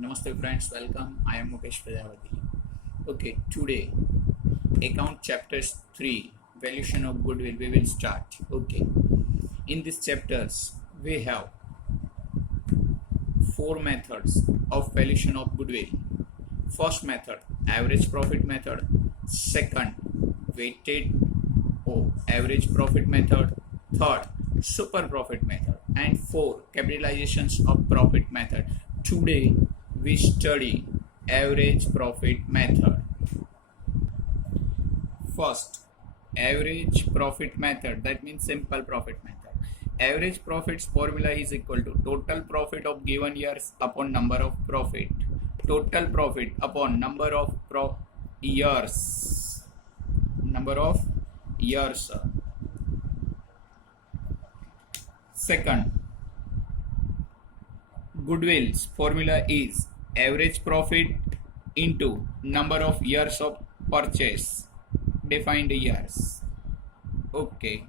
Namaste friends, welcome. I am Mukesh Prajapati. Okay, today account chapter 3 valuation of goodwill we will start. Okay, in these chapters we have four methods of valuation of goodwill. First method, average profit method. Second, weighted or average profit method. Third, super profit method. And four, capitalizations of profit method. Today we study average profit method. First, average profit method, that means simple profit method. Average profits formula is equal to total profit of given years upon number of profit. Total profit upon number of years. Number of years. Second, goodwill's formula is average profit into number of years of purchase, defined years. Okay,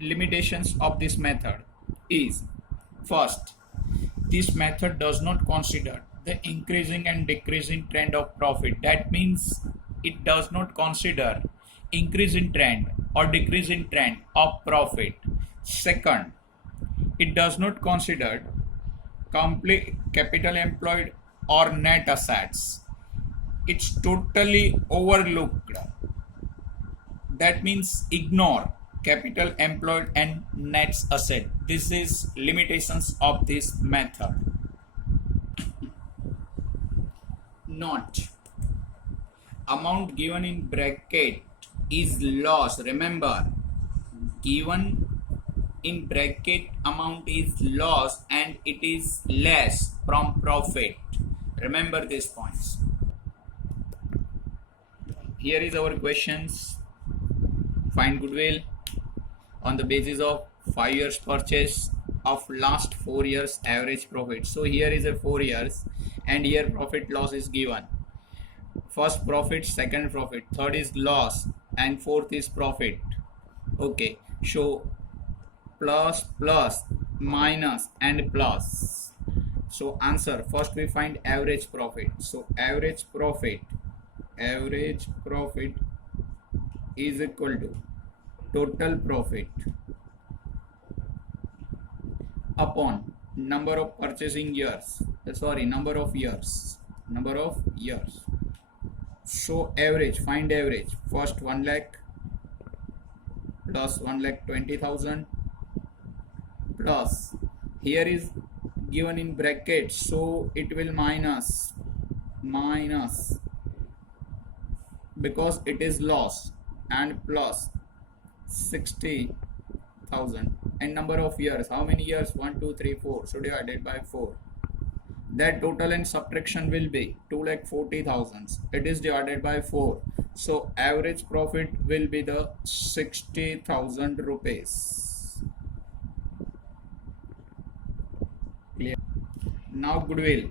limitations of this method is, first, this method does not consider the increasing and decreasing trend of profit. That means it does not consider increase in trend or decrease in trend of profit. Second, it does not consider complete capital employed or net assets. It's totally overlooked. That means ignore capital employed and net asset. This is limitations of this method. Note, amount given in bracket is loss. Remember, given in bracket amount is loss and it is less from profit. Remember these points. Here is our questions. Find goodwill on the basis of 5 years purchase of last 4 years average profit. So here is a 4 years and here profit loss is given. First profit, second profit, third is loss and fourth is profit. Okay, so plus, plus, minus and plus. So answer, first we find average profit. So average profit is equal to total profit upon number of purchasing years, number of years. So average, find average. First 1 lakh plus 1,20,000 plus, here is given in brackets, so it will minus because it is loss, and plus 60,000 and number of years, how many years, 1 2 3 4, so divided by 4. That total and subtraction will be 2,40,000. It is divided by 4, so average profit will be the 60,000 rupees. Clear? Now goodwill,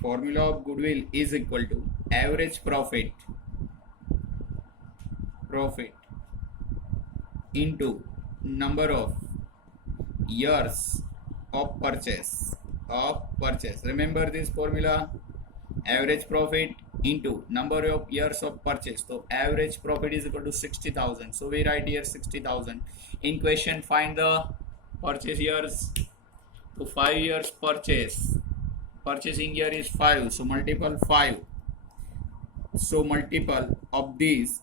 formula of goodwill is equal to average profit into number of years of purchase. Remember this formula, average profit into number of years of purchase. So average profit is equal to 60,000, so we write here 60,000. In question, find the purchase years. So 5 years purchasing year is 5, so multiple 5, so multiple of these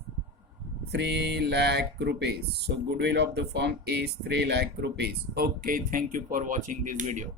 3 lakh rupees. So goodwill of the firm is 3 lakh rupees. Okay, thank you for watching this video.